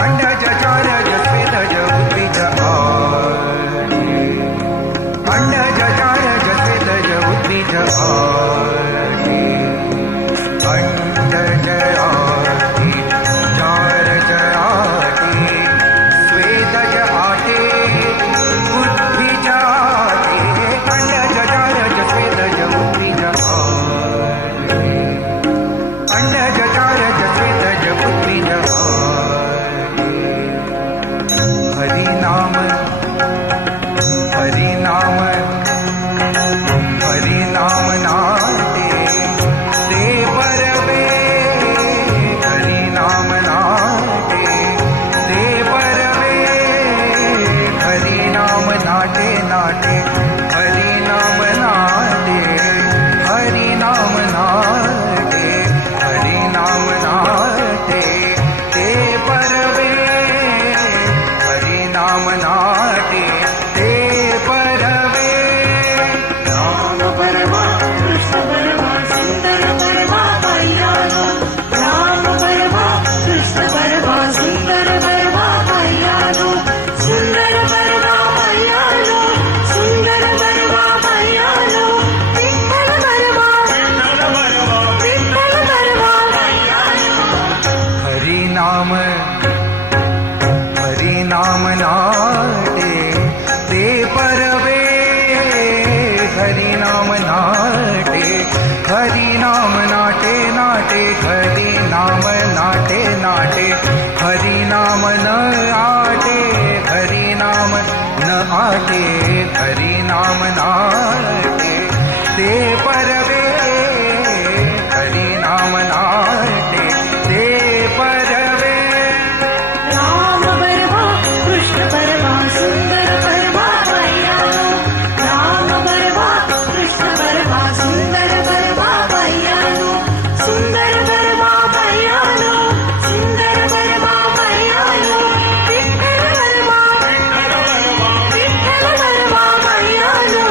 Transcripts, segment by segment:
अंडज charge स्वेदज उद्भिज आदि अंडज charge स्वेदज उद्भिज आदि अंडज आदि चारज आदि स्वेदज आदि उद्भिज आदि अंडज चारज स्वेदज उद्भिज आदि अंडज चारज स्वेदज उद्भिज आदि हरिनाम हरिनाम हरिनाम नाते ते परवे हरिनाम नाते ते परवे हरिनाम नाटे नाटे हरिनाम नाटे हरिनाम नाटे हरिनाम नाटे ते परवे हरिनाम नाटे ते परवे राम परमा कृष्ण परमा सुंदर परमा कल्याणो राम परमा कृष्ण परमा सुंदर परमा कल्याणो सुंदर परमा कल्याणो सुंदर परमा कल्याणो विठ्ठल परमा विठ्ठल परमा कल्याणो हरिनाम हरिनाम नाटे ते परवे हरिनाम नाटे हरिनाम नाटे नाटे हरिनाम नाटे नाटे हरिनाम न आटे हरिनाम न आटे हरिनाम नाटे ते परवे हरिनाम नाटे ते परवे राम परमा कृष्ण परमा सुंदर परमा कल्याणो राम परमा कृष्ण परमा सुंदर परमा कल्याणो सुंदर परमा कल्याणो सुंदर परमा कल्याणो विठ्ठल परमा विठ्ठल परमा कल्याणो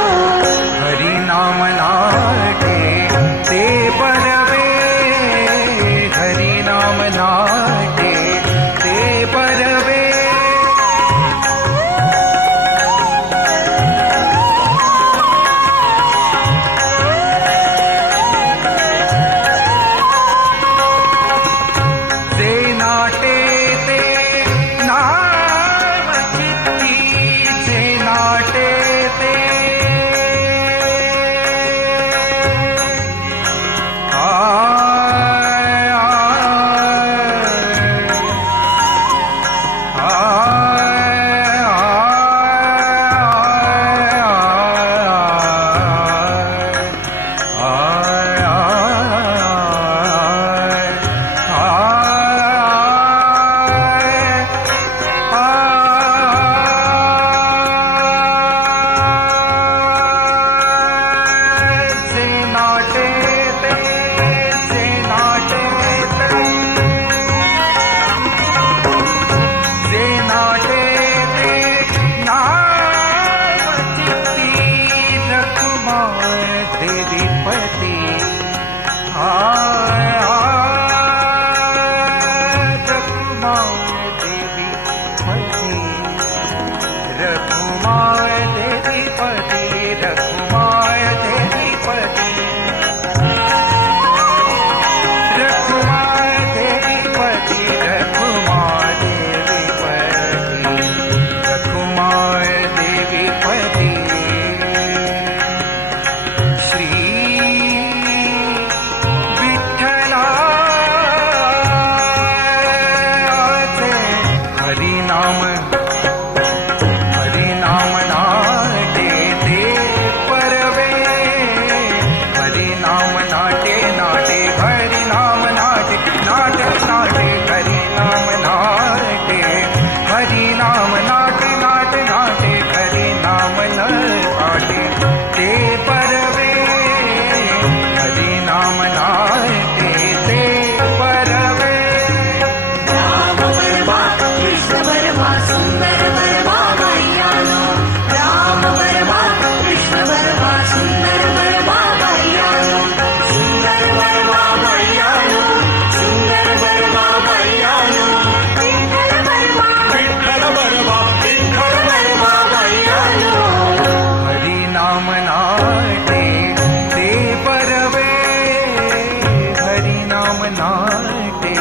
नाम नाटे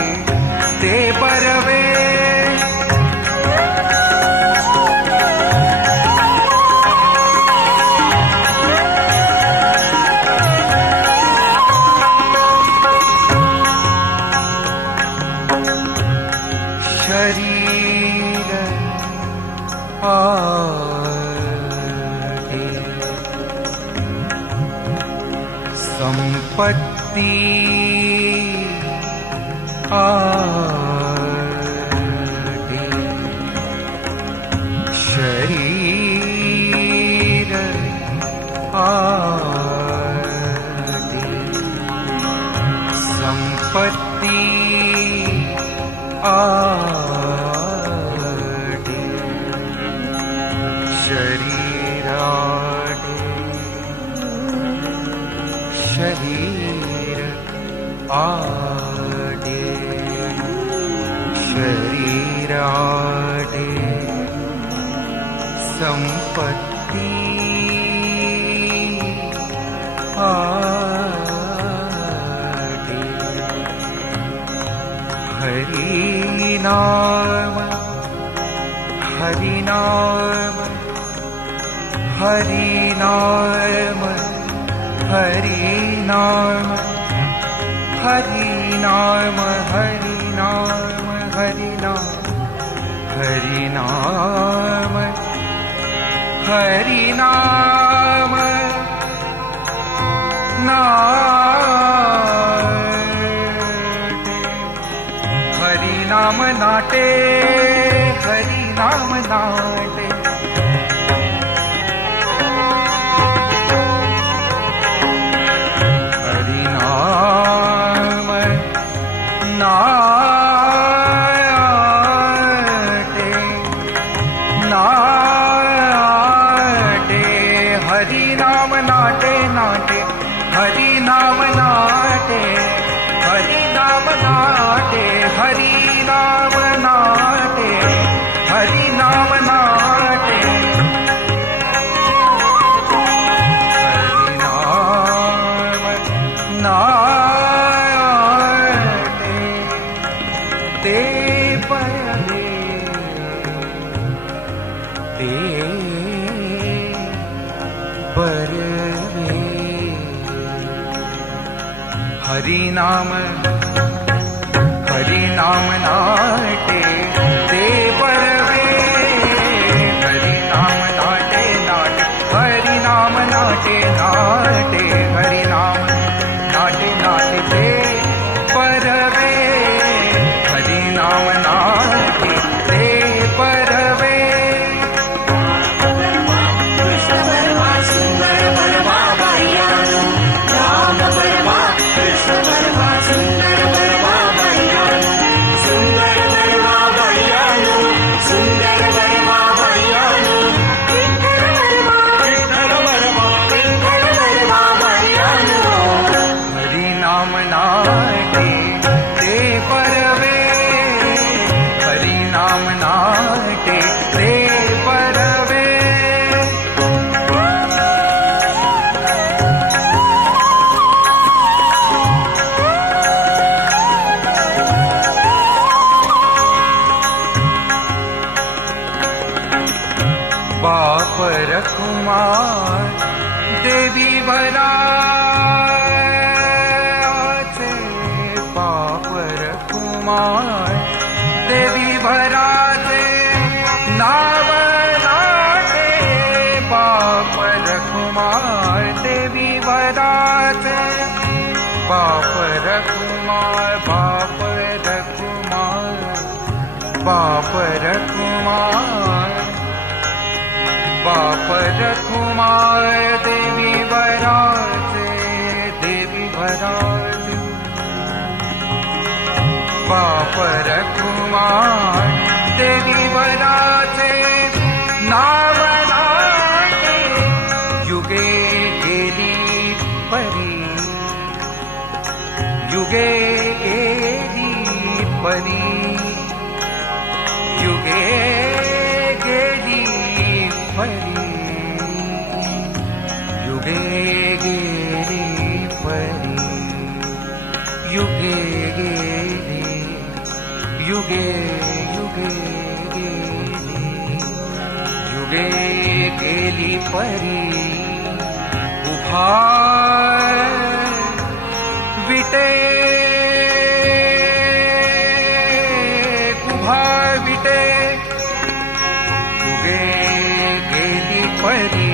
ते परवे शरीर आगे संपत्ति आगे शरीर आगे संपत्ति आगे शरीर आगे शरीर आगे शरीर आगे संपत्ति आगे हरि नाम हरि नाम हरि नाम हरि नाम हरि नाम हरि नाम हरि नाम हरि नाम हरि नाम नाटे हरि नाम नाटे हरि नाम नाटे नाटे हरि नाम नाटे नाटे हरि नाम नाटे हरि नाम नाटे हरि नाम नाटे हरि नाम नाटे हरि नाम नाटे ते परवे ते परवे हरि नाम नाटे ते परवे हरि नाम नाटे नाटे हरि नाम नाटे नाटे हरि नाम नाटे नाटे ते परवे हरि नाम नाटे ते परवे कृष्ण परवा सुंदर परवा भैयानो राम परवा कृष्ण परवा सुंदर परवा भैयानो सुंदर परवा भैयानो सुंदर परवा भैयानो विठ्ठल परवा भैयानो हरि नाम नाटे ते परवे हरि नाम नाटे ते परवे बाप रकुमार देवी भराचे बाप रकुमार देवी भराचे नाम नाटे बाप रकुमार देवी भराचे बाप रकुमार बाप रकुमार बाप रकुमार बाप रकुमार देवी भराचे देवी भराचे बाप रकुमार देवी भराचे नाम नाटे युगे गेली परी युगे गेली परी युगे गेली परी युगे गेली परी युगे गेली युगे युगे गेली युगे गेली परी उभा विटे उभा विटे युगे गेली परी